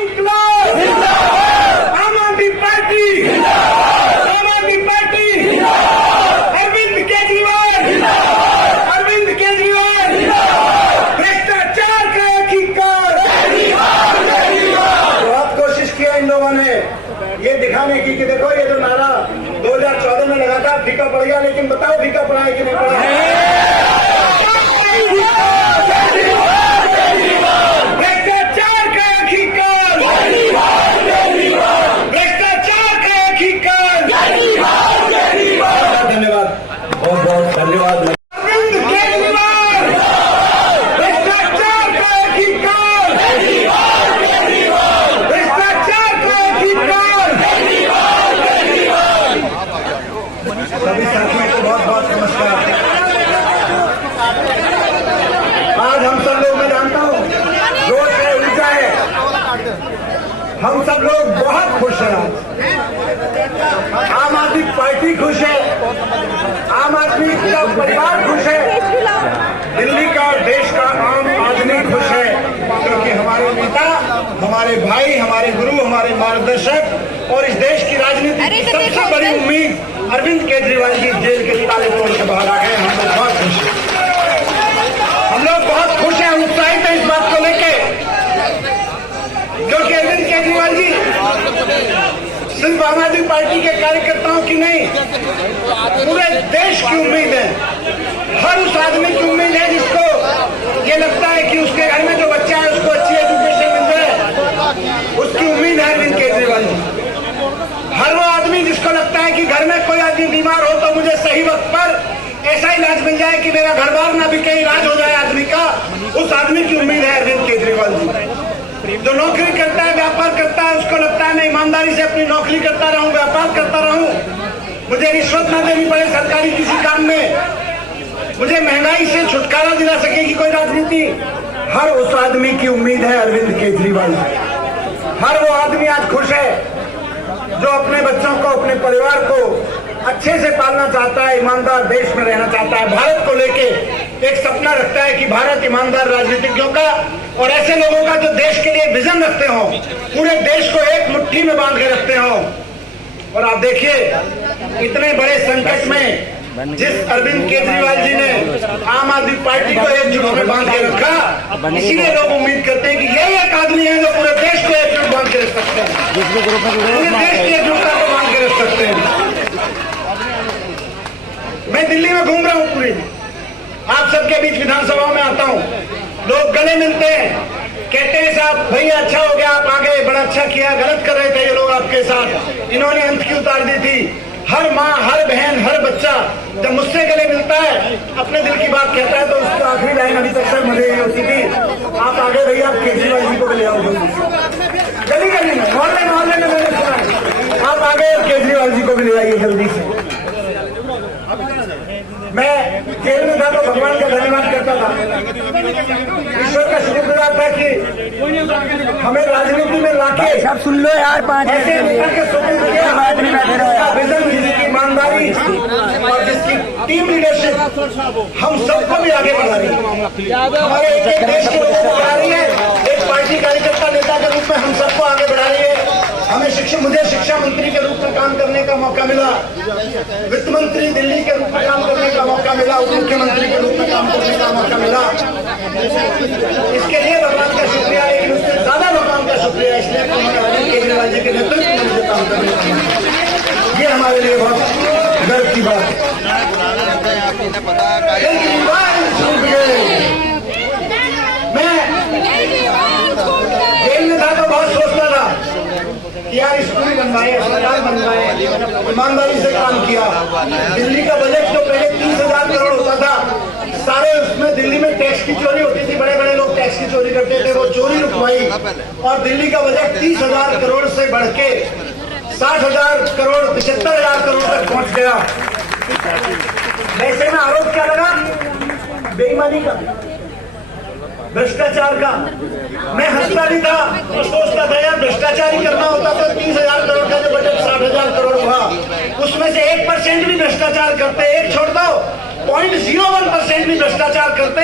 इंकलाब आम आदमी पार्टी अरविंद केजरीवाल भ्रष्टाचार का हकीकत। बहुत कोशिश किया इन लोगों ने ये दिखाने की कि देखो ये जो नारा 2014 में लगा था फीका पड़ गया, लेकिन बताओ फीका पड़ा है कि नहीं पड़ा? भ्रष्टाचार का हकीकत, भ्रष्टाचार का हकीकत। धन्यवाद, बहुत बहुत धन्यवाद। अरविंद केजरीवाल भ्रष्टाचार का हकीकत, भ्रष्टाचार का हकीकत। सभी साथियों को बहुत बहुत नमस्कार। आज हम सब लोग, मैं जानता हूँ जोश है, ऊर्जा है, हम सब लोग बहुत खुश हैं। आम आदमी पार्टी खुश है, आम आदमी का परिवार खुश है, दिल्ली का और देश का आम आदमी खुश है, क्योंकि हमारे नेता, हमारे भाई, हमारे गुरु, हमारे मार्गदर्शक और इस देश की राजनीति की सबसे बड़ी उम्मीद अरविंद केजरीवाल जी जेल के ताले तोड़ के बाहर आ गए। हम लोग बहुत खुश हैं, हम लोग बहुत खुश हैं, उत्साहित हैं इस बात को लेके, क्योंकि अरविंद केजरीवाल जी सिर्फ आम आदमी पार्टी के कार्यकर्ताओं की नहीं, पूरे देश की उम्मीद है। हर उस आदमी की उम्मीद है जिसको ये लगता है कि उसके घर में जो बच्चा है उसको अच्छी एजुकेशन मिल जाए, उसकी उम्मीद है अरविंद केजरीवाल जी। हर वो आदमी जिसको लगता है कि घर में कोई आदमी बीमार हो तो मुझे सही वक्त पर ऐसा इलाज मिल जाए कि मेरा घर बार ना बिके, इलाज हो जाए आदमी का, उस आदमी की उम्मीद है अरविंद केजरीवाल जी। जो नौकरी करता है, व्यापार करता है, उसको लगता है मैं ईमानदारी से अपनी नौकरी करता रहूं, व्यापार करता रहूं, मुझे रिश्वत न देनी पड़े सरकारी किसी काम में, मुझे महंगाई से छुटकारा दिला सकेगी कोई राजनीति। हर उस आदमी की उम्मीद है अरविंद केजरीवाल जी। हर वो आदमी आज खुश है जो अपने बच्चों को, अपने परिवार को अच्छे से पालना चाहता है, ईमानदार देश में रहना चाहता है, भारत को लेके एक सपना रखता है कि भारत ईमानदार राजनीतिज्ञों का और ऐसे लोगों का जो देश के लिए विजन रखते हो, पूरे देश को एक मुट्ठी में बांध के रखते हो। और आप देखिए इतने बड़े संकट में जिस अरविंद केजरीवाल जी ने आम आदमी पार्टी को एकजुट में बांध के रखा, इसीलिए लोग उम्मीद करते हैं कि यही एक आदमी है जो पूरे देश को एकजुट बांध के रख सकते हैं, पूरे देश की एकजुटता को बांध के रख सकते हैं। मैं दिल्ली में घूम रहा हूँ पूरी, आप सबके बीच विधानसभाओं में आता हूँ, लोग गले मिलते हैं, कहते हैं साहब भैया अच्छा हो गया, आप आ गए, बड़ा अच्छा किया, गलत कर रहे थे ये लोग आपके साथ, इन्होंने अंत की उतार दी थी। हर माँ, हर बहन, हर बच्चा जब मुझसे गले मिलता है, अपने दिल की बात कहता है, तो उसकी आखिरी लाइन अभी तक सर मुझे ये होती थी, आप आगे भैया आप केजरीवाल जी को भी ले आओ जल्दी। गली गली में, मोहल्ले मोहल्ले में मैंने सुना, आप आगे केजरीवाल जी को भी ले आइए जल्दी से। मैं जेल में था तो भगवान का धन्यवाद करता था, ईश्वर का शुक्रगुजार था कि हमें राजनीति में लाके सब सुन लो यार, पांच ऐसे नेता के विजन, जिसकी ईमानदारी और जिसकी टीम लीडरशिप हम सबको भी आगे बढ़ा रही है, हमारे एक एक देश के लोगों को बढ़ा रही है, एक पार्टी कार्यकर्ता नेता के रूप में हम सबको आगे बढ़ा रही है। हमें मुझे शिक्षा मंत्री के रूप में काम करने का मौका मिला, वित्त मंत्री दिल्ली के रूप में काम करने का मौका मिला, उप मुख्यमंत्री के रूप में काम करने का मौका मिला। इसके लिए भगवान का शुक्रिया, लेकिन उससे ज्यादा भगवान का शुक्रिया इसलिए अरविंद केजरीवाल जी के नेतृत्व में मुझे काम करने का, ये हमारे लिए बहुत गर्व की बात है। मैं जेल में था तो बहुत सोचता था कि यार स्कूल बनवाए, अस्पताल बनवाए, ईमानदारी से काम किया। दिल्ली का बजट जो पहले 30,000 करोड़ होता था, सारे उसमें दिल्ली में टैक्स की चोरी होती थी, बड़े बड़े लोग टैक्स की चोरी करते थे, वो चोरी रुकवाई और दिल्ली का बजट 30,000 करोड़ से बढ़ के 60,000 करोड़, 75,000 करोड़ तक पहुंच गया। वैसे में आरोप क्या लगा? बेईमानी का, भ्रष्टाचार का। मैं हंसता भी था और सोचता था यार भ्रष्टाचार ही करना होता तो 30,000 करोड़ का जो बजट 60,000 करोड़ हुआ, उसमें से 1% भी भ्रष्टाचार करते, एक छोड़ दो 0.01% भी भ्रष्टाचार करते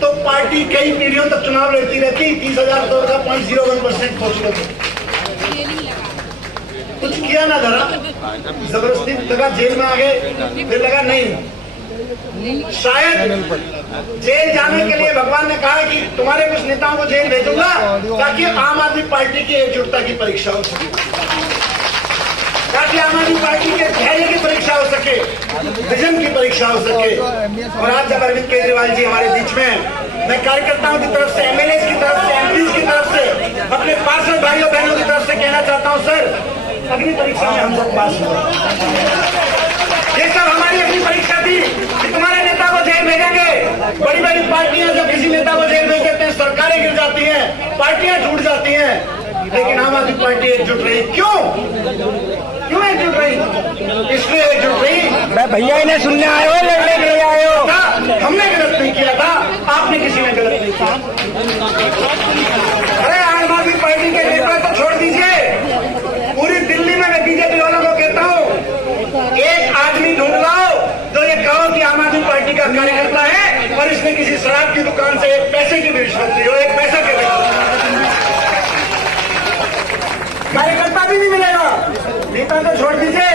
तो पार्टी कई पीढ़ियों तक चुनाव लड़ती रहती, 30,000 वोट का 0.01% पहुंच गए थे। कुछ किया ना धरा, जबरदस्ती लगा जेल में आ गए, फिर लगा नहीं, शायद जेल जाने के लिए भगवान ने कहा कि तुम्हारे कुछ नेताओं को जेल भेजूंगा ताकि आम आदमी पार्टी की एकजुटता की परीक्षा हो सके, ताकि आम आदमी पार्टी के धैर्य की परीक्षा हो सके, विजन की परीक्षा हो सके। और आज जब अरविंद केजरीवाल जी हमारे बीच में, मैं कार्यकर्ताओं की तरफ से, एमएलए की तरफ से, एमपी की तरफ से, अपने पार्षद भाइयों बहनों की तरफ से कहना चाहता हूं, सर अग्नि परीक्षा में हम सब पास हुए। ये सब हमारी अपनी परीक्षा थी कि तुम्हारे नेता को जेल भेजेंगे। बड़ी बड़ी पार्टियां जब किसी नेता को जेल भेज देते हैं, सरकारें गिर जाती हैं, पार्टियां टूट जाती हैं, लेकिन आम आदमी पार्टी एकजुट रही। क्यों एकजुट रही? इसलिए एकजुट रही, भैया इन्हें सुनने आए हो, लड़ने के लिए आए हो। हमने गलत नहीं किया था, आपने किसी ने गलत नहीं किया। अरे आम आदमी पार्टी के नेता को छोड़ दीजिए, पूरी दिल्ली में मैं बीजेपी वालों को कहता हूं, एक आदमी ढूंढ लाओ जो ये कहो कि आम आदमी पार्टी का कार्यकर्ता है और इसने किसी शराब की दुकान से एक पैसे की भी रिश्वत ली हो, एक पैसा के कार्यकर्ता भी नहीं मिलेगा। नेता तो छोड़ दीजिए,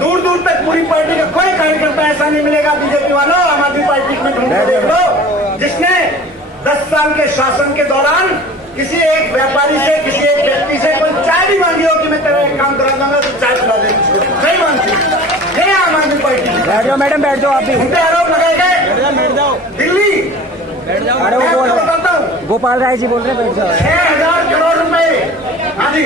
दूर दूर तक पूरी पार्टी का कोई कार्यकर्ता ऐसा नहीं मिलेगा बीजेपी वालों, आम आदमी पार्टी में ढूंढ के देख लो, जिसने 10 साल के शासन के दौरान किसी एक व्यापारी से, किसी एक व्यक्ति से कोई चाय भी मांगी हो कि मैं तेरा एक काम करा दूंगा तो चाय पिला देंगे, नहीं मांगती। ये आम आदमी पार्टी। बैठ जाओ मैडम, बैठ जाओ। आप भी उनके आरोप लगाए गए दिल्ली। अरे वो बताता हूँ, गोपाल राय जी बोल रहे हैं, बैठ जाओ। 6,000 करोड़ रुपए, हाँ जी,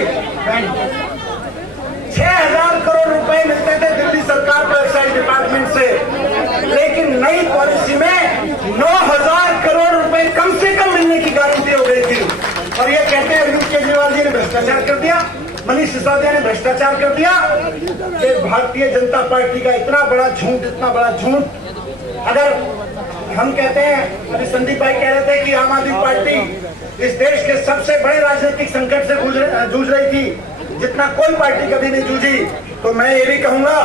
6,000 करोड़ रुपए मिलते थे दिल्ली सरकार को एक्साइज डिपार्टमेंट से, लेकिन नई पॉलिसी में 9,000 करोड़ रुपए कम से कम मिलने की गारंटी हो गई थी। और ये कहते हैं अरविंद केजरीवाल जी ने भ्रष्टाचार कर दिया, मनीष सिसोदिया ने भ्रष्टाचार कर दिया। ये भारतीय जनता पार्टी का इतना बड़ा झूठ, इतना बड़ा झूठ। अगर हम कहते हैं, अभी संदीप भाई कह रहे थे कि आम आदमी पार्टी इस देश के सबसे बड़े राजनीतिक संकट से जूझ रही थी, जितना कोई पार्टी कभी नहीं जूझी, तो मैं ये भी कहूंगा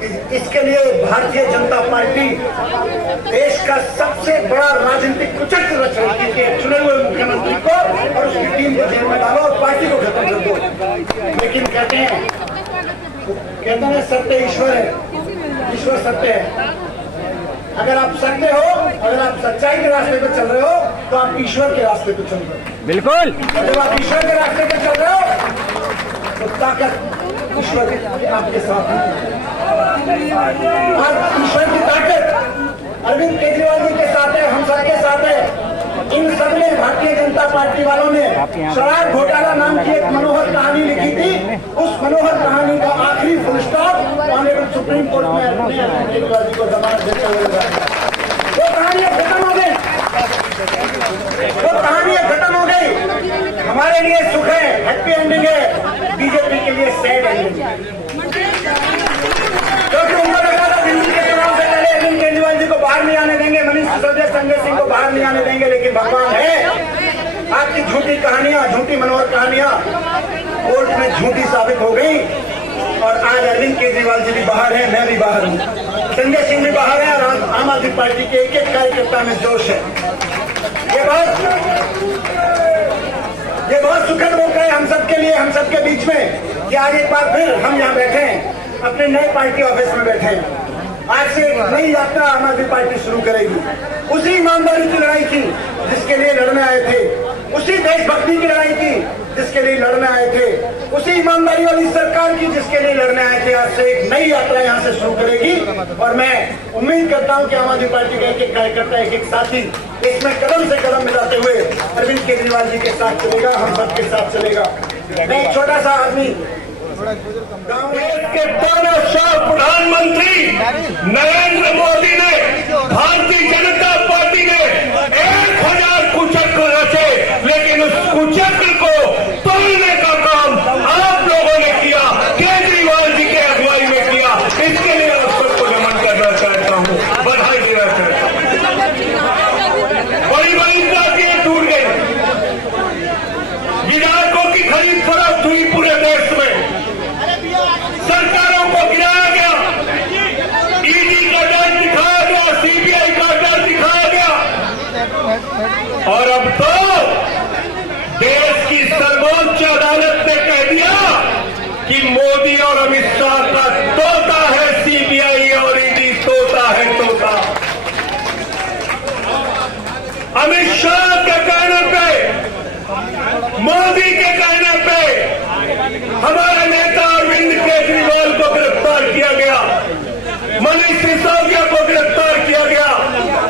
कि इसके लिए भारतीय जनता पार्टी देश का सबसे बड़ा राजनीतिक कुचक्र रच रही थी। चुने हुए मुख्यमंत्री को और उसकी टीम को जेल में डालो और पार्टी को खत्म कर दो। लेकिन कहते हैं सत्य ईश्वर है, ईश्वर सत्य है। अगर आप सत्य हो, अगर आप सच्चाई के रास्ते पे चल रहे हो, तो आप ईश्वर के रास्ते पे चल रहे हो। बिल्कुल। और जब आप ईश्वर के रास्ते पे चल रहे हो, तो ताकत ईश्वर आपके साथ है। आज ईश्वर की ताकत अरविंद केजरीवाल जी के साथ है, हम सबके साथ है। इन सबने, भारतीय जनता पार्टी वालों ने शराब घोटाला नाम की एक मनोहर कहानी लिखी थी। उस मनोहर कहानी का आखिरी full stop honourable supreme court में अरविंद केजरीवाल जी को जमानत देते हुए लगा। वो कहानी खत्म हो गई, वो कहानी खत्म हो गई। हमारे लिए सुख है, हैप्पी एंडिंग है, बीजेपी के लिए सैड एंडिंग है। क्योंकि उनको लग रहा था दिल्ली के चुनाव से पहले अरविंद केजरीवाल जी को बाहर नहीं आने देंगे, मनीष सिसोदिया, संजय सिंह को बाहर नहीं आने देंगे, लेकिन भगवान है, आपकी झूठी कहानियां, झूठी मनोहर कहानियां कोर्ट में झूठी साबित हो गई। और आज अरविंद केजरीवाल जी भी बाहर है, मैं भी बाहर हूं, संजय सिंह भी बाहर है, और आम आदमी पार्टी के एक एक कार्यकर्ता में जोश है। ये बहुत सुखद मौका है हम सबके लिए, हम सबके बीच में, कि आज एक बार फिर हम यहाँ बैठे हैं, अपने नए पार्टी ऑफिस में बैठे हैं। आज से एक नई यात्रा आम आदमी पार्टी शुरू करेगी। उसी ईमानदारी की लड़ाई थी जिसके लिए लड़ने आए थे, उसी देशभक्ति की लड़ाई थी जिसके लिए लड़ने आए थे, उसी ईमानदारी वाली सरकार की जिसके लिए लड़ने आए थे। आज से एक नई यात्रा यहाँ से शुरू करेगी, और मैं उम्मीद करता हूँ कि आम आदमी पार्टी का एक एक कार्यकर्ता, एक एक साथी इसमें कदम से कदम मिलाते हुए अरविंद केजरीवाल जी के साथ चलेगा, हम सबके साथ चलेगा। मैं एक छोटा सा आदमी, के 15 साल प्रधानमंत्री नरेंद्र मोदी ने, भारतीय जनता पार्टी ने 1000 कुचक्र रचे, लेकिन उस कुचक्र को तोड़ने का काम आप लोगों ने किया, केजरीवाल जी के अगुवाई में किया। इसके लिए आप सबको नमन करना चाहता हूँ, बधाई देना चाहता हूँ। बड़ी बड़ी पार्टियां टूट गई, विधायकों की खरीद फरोख्त हुई पूरे देश में, सरकारों को गिराया गया, ईडी का डर दिखाया गया, सीबीआई का डर दिखाया अब तो देश की सर्वोच्च अदालत ने कह दिया कि मोदी और अमित शाह का तोता है सीबीआई और ईडी, तोता है तोता। अमित शाह के कहने पे, मोदी के कहने पे हमारे नेता अरविंद केजरीवाल को गिरफ्तार किया गया, मनीष सिसोदिया को गिरफ्तार किया गया,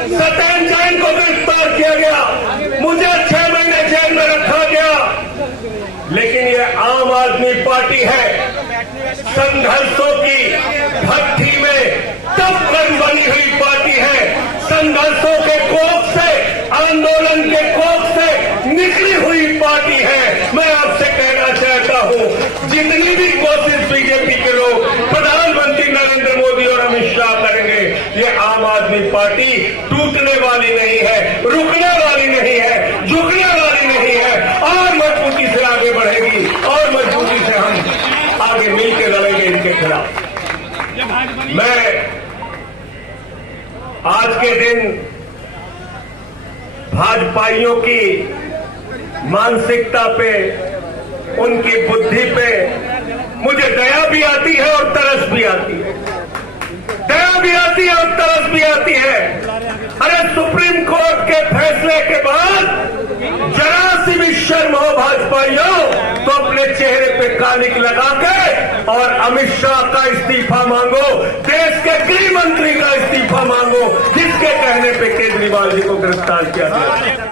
सत्येंद्र जैन को गिरफ्तार किया गया, मुझे 6 महीने जेल में रखा गया। लेकिन ये आम आदमी पार्टी है, संघर्षों की भट्टी में तब बनी हुई पार्टी है, संघर्षों के कोख से, आंदोलन के कोख से निकली हुई पार्टी है। मैं आपसे कहना चाहता हूं, जितनी भी कोशिश बीजेपी के लोग, प्रधानमंत्री नरेंद्र मोदी और अमित शाह करेंगे, ये आम आदमी पार्टी टूटने वाली नहीं है, रुकने वाली नहीं है, झुकने वाली नहीं है, और मजबूती से आगे बढ़ेगी और मजबूती से हम आगे मिलकर लड़ेंगे इनके खिलाफ। मैं आज के दिन भाजपाइयों की मानसिकता पे, उनकी बुद्धि पे मुझे दया भी आती है और तरस भी आती है, दया भी आती है और तरस भी आती है। अरे सुप्रीम कोर्ट के फैसले के बाद जरा सी भी शर्म हो भाजपाइयों तो अपने चेहरे पे कालिक लगा के और अमित शाह का इस्तीफा मांगो, देश के गृह मंत्री का इस्तीफा मांगो, जिसके कहने पे केजरीवाल जी को गिरफ्तार किया गया।